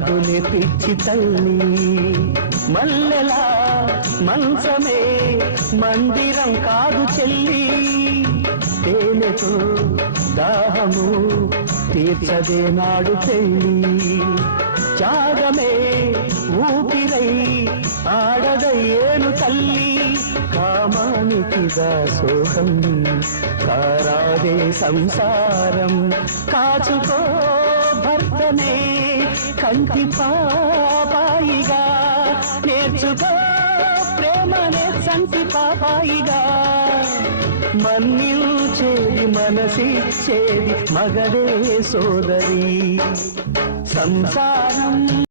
కాదులే పిచ్చి తల్లి, మల్లెలా మంచమే మందిరం కాదు చెల్లి, తేనెతో దాహము తీర్చదే నాడు పెళ్ళి, త్యాగమే ఊపిరై ఆడదయ్యేను తల్లి, కామానికి దాసోహం కారాదే సంసారం, కాచుకో భర్తనే కంటి పాపాయిగా, నేర్చుకో ప్రేమనే సంటి పాపాయిగా, మన్నించేది మనసిచ్చేది మగడే సోదరి, సంసారం